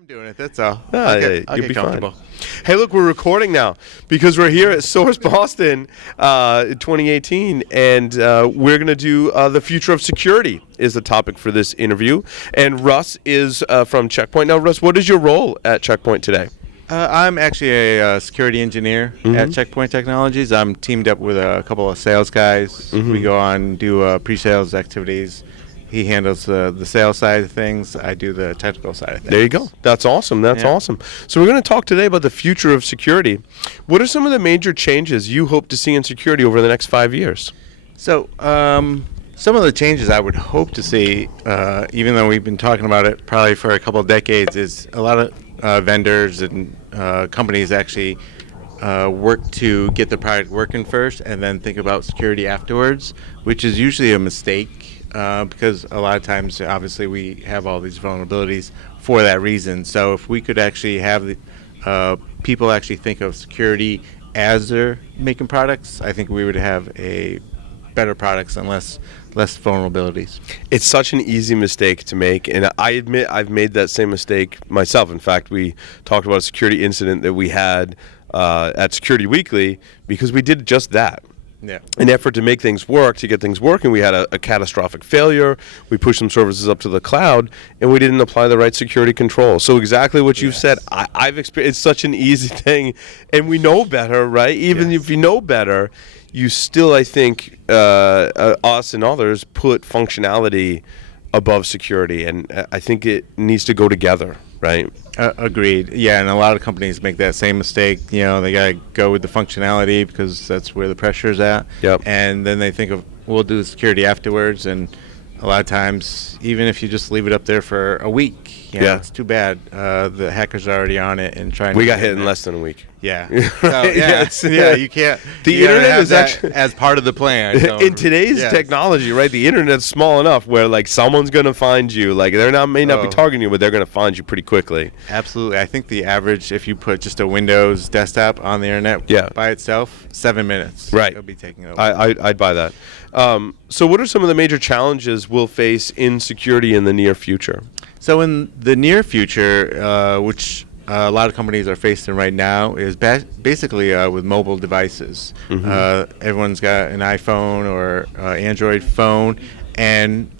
I'm doing it, that's all. I'll You'll get be comfortable. fine. Hey, look, we're recording now because we're here at Source Boston 2018, and we're going to do the future of security is the topic for this interview. And Russ is from Checkpoint. Now, Russ, what is your role at Checkpoint today? I'm actually a security engineer at Checkpoint Technologies. I'm teamed up with a couple of sales guys. We go on and do pre-sales activities. He handles the sales side of things. I do the technical side of things. There you go. That's awesome. That's awesome. So we're going to talk today about the future of security. What are some of the major changes you hope to see in security over the next 5 years? So some of the changes I would hope to see, even though we've been talking about it probably for a couple of decades, is a lot of vendors and companies actually work to get the product working first and then think about security afterwards, which is usually a mistake. Because a lot of times, obviously, we have all these vulnerabilities for that reason. So if we could actually have people actually think of security as they're making products, I think we would have a better products and less vulnerabilities. It's such an easy mistake to make, and I admit I've made that same mistake myself. In fact, we talked about a security incident that we had at Security Weekly because we did just that. Yeah. An effort to make things work, to get things working, we had a catastrophic failure. We pushed some services up to the cloud, and we didn't apply the right security controls. So exactly what you've said, I've experienced. It's such an easy thing, and we know better, right? Even if you know better, you still, I think, us and others put functionality above security, and I think it needs to go together, right? Agreed. Yeah, and a lot of companies make that same mistake. You know, they gotta go with the functionality because that's where the pressure is at. Yep. And then they think of, we'll do the security afterwards. And a lot of times, even if you just leave it up there for a week, you know, it's too bad. The hackers are already on it and trying. We got hit in less than a week. Yeah. So, you can't. The internet is actually as part of the plan. In today's technology, right? The internet's small enough where like someone's gonna find you. Like may not be targeting you, but they're gonna find you pretty quickly. Absolutely. I think the average, if you put just a Windows desktop on the internet by itself, 7 minutes. Right. It'll be taking over. I'd buy that. So what are some of the major challenges we'll face in security in the near future? So in the near future, which a lot of companies are facing right now, is basically with mobile devices. Everyone's got an iPhone or Android phone, and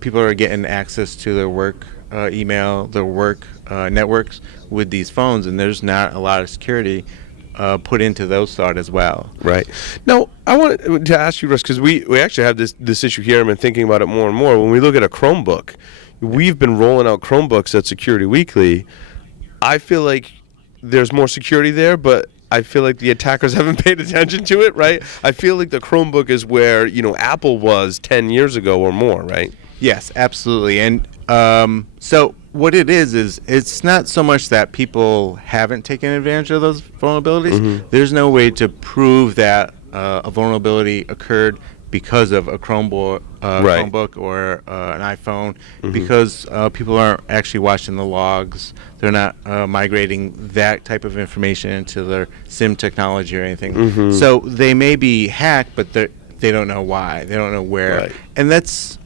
people are getting access to their work email, their work networks with these phones, and there's not a lot of security put into those thought as well. Right. Now, I wanted to ask you, Russ, because we actually have this issue here. I've been thinking about it more and more. When we look at a Chromebook, we've been rolling out Chromebooks at Security Weekly. I feel like there's more security there, but I feel like the attackers haven't paid attention to it, right? I feel like the Chromebook is where, Apple was 10 years ago or more, right? Yes, absolutely. And so what it is it's not so much that people haven't taken advantage of those vulnerabilities. There's no way to prove that a vulnerability occurred because of a Chromebook or an iPhone, because people aren't actually watching the logs. They're not migrating that type of information into their SIM technology or anything. So they may be hacked, but they don't know why. They don't know where. Right. And that's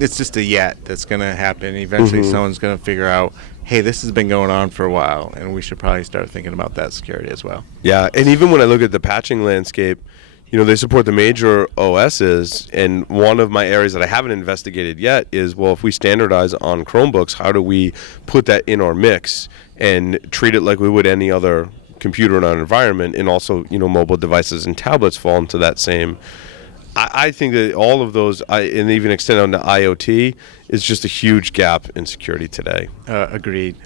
it's just a yet that's going to happen. Eventually someone's going to figure out, hey, this has been going on for a while, and we should probably start thinking about that security as well. Yeah, and even when I look at the patching landscape, they support the major OSs, and one of my areas that I haven't investigated yet is, well, if we standardize on Chromebooks, how do we put that in our mix and treat it like we would any other computer in our environment? And also, mobile devices and tablets fall into that same. I think that all of those, and even extend on to IoT, is just a huge gap in security today. Agreed.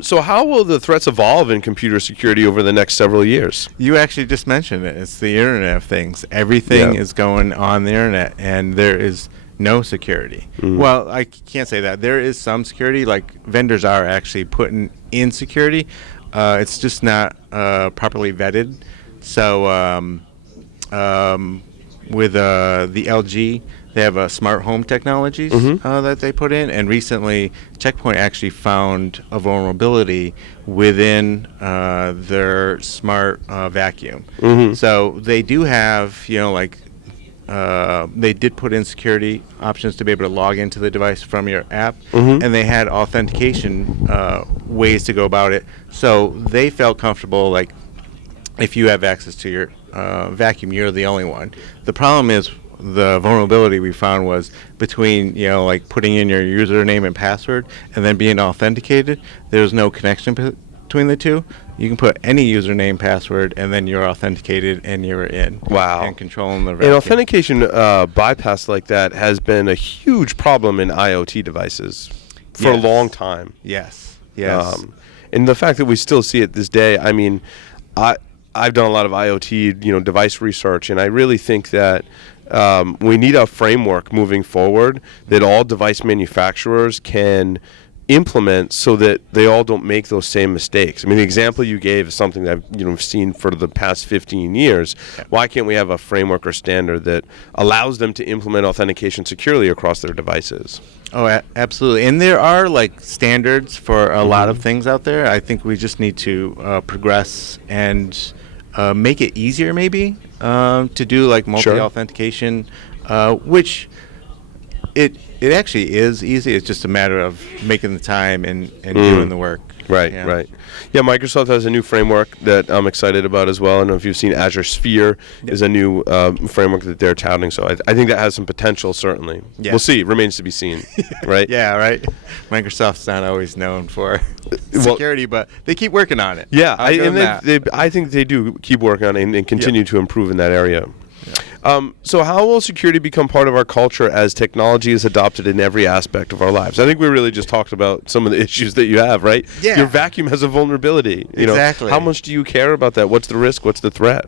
So how will the threats evolve in computer security over the next several years? You actually just mentioned it. It's the Internet of Things. Everything is going on the Internet, and there is no security. Well, I can't say that. There is some security. Like, vendors are actually putting in security. It's just not properly vetted. So with the LG, they have smart home technologies that they put in, and recently Checkpoint actually found a vulnerability within their smart vacuum. So they do have, they did put in security options to be able to log into the device from your app, Mm-hmm. and they had authentication ways to go about it. So they felt comfortable, like if you have access to your vacuum, you're the only one. The problem is the vulnerability we found was between, like putting in your username and password and then being authenticated. There's no connection between the two. You can put any username, password, and then you're authenticated and you're in. Wow. And controlling the vacuum. And authentication bypass like that has been a huge problem in IoT devices for a Yes. long time. Yes. And the fact that we still see it this day, I mean, I've done a lot of IoT, device research, and I really think that we need a framework moving forward that all device manufacturers can implement so that they all don't make those same mistakes. I mean, the example you gave is something that I've seen for the past 15 years. Why can't we have a framework or standard that allows them to implement authentication securely across their devices? Oh, absolutely. And there are like standards for a lot of things out there. I think we just need to progress and make it easier, maybe, to do like multi-authentication, which it actually is easy. It's just a matter of making the time and doing the work. Right. Yeah, Microsoft has a new framework that I'm excited about as well. I don't know if you've seen Azure Sphere is a new framework that they're touting. So I think that has some potential, certainly. Yeah. We'll see. It remains to be seen, right? Yeah, right. Microsoft's not always known for security, but they keep working on it. Yeah, I I think they do keep working on it and continue to improve in that area. So how will security become part of our culture as technology is adopted in every aspect of our lives? I think we really just talked about some of the issues that you have, right? Yeah. Your vacuum has a vulnerability. Exactly. How much do you care about that? What's the risk? What's the threat?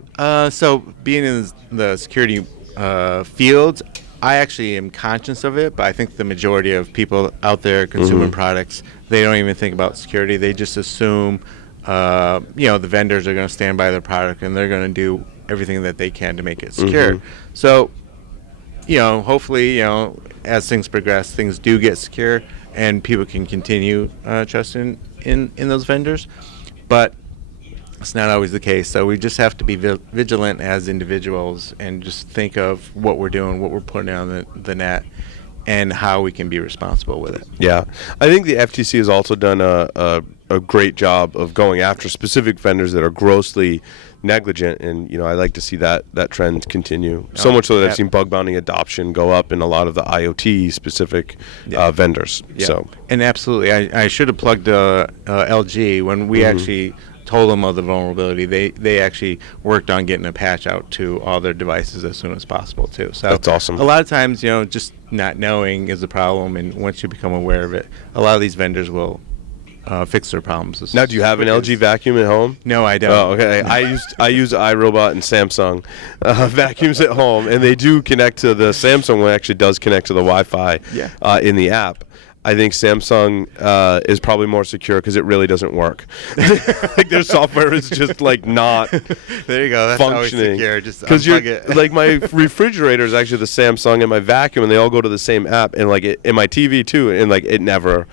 So being in the security field, I actually am conscious of it, but I think the majority of people out there consuming products, they don't even think about security. They just assume, the vendors are going to stand by their product and they're going to do everything that they can to make it secure. So, hopefully, as things progress, things do get secure and people can continue trusting in those vendors. But it's not always the case. So we just have to be vigilant as individuals and just think of what we're doing, what we're putting on the net, and how we can be responsible with it. Yeah. I think the FTC has also done a great job of going after specific vendors that are grossly negligent, and I like to see that trend continue. So much so that I've seen bug bounty adoption go up in a lot of the IoT specific vendors. Yeah. So and absolutely, I should have plugged LG when we actually told them of the vulnerability. They actually worked on getting a patch out to all their devices as soon as possible too. So that's awesome. A lot of times, just not knowing is the problem, and once you become aware of it, a lot of these vendors will fix their problems. Now, do you have an LG vacuum at home? No, I don't. Oh, okay. I use iRobot and Samsung vacuums at home, and they do connect to the Samsung one. Actually, does connect to the Wi-Fi in the app. I think Samsung is probably more secure because it really doesn't work. Like their software is just like not there you go. That's always functioning. secure. Just unplug it. Like my refrigerator is actually the Samsung and my vacuum, and they all go to the same app, and like and my TV too, and like it never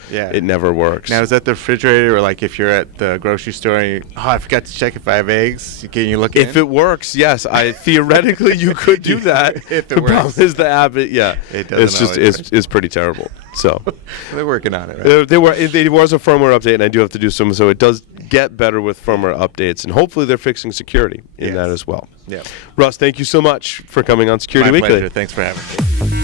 works. Now is that the refrigerator, or like if you're at the grocery store and I forgot to check if I have eggs? Can you look? If it works, yes. Theoretically you could do that. If it the works. problem is the app. It doesn't it's pretty terrible. So they're working on it. Right? There was a firmware update, and I do have to do some, so it does get better with firmware updates, and hopefully they're fixing security in that as well. Yeah. Russ, thank you so much for coming on Security My Weekly. pleasure. Thanks for having me.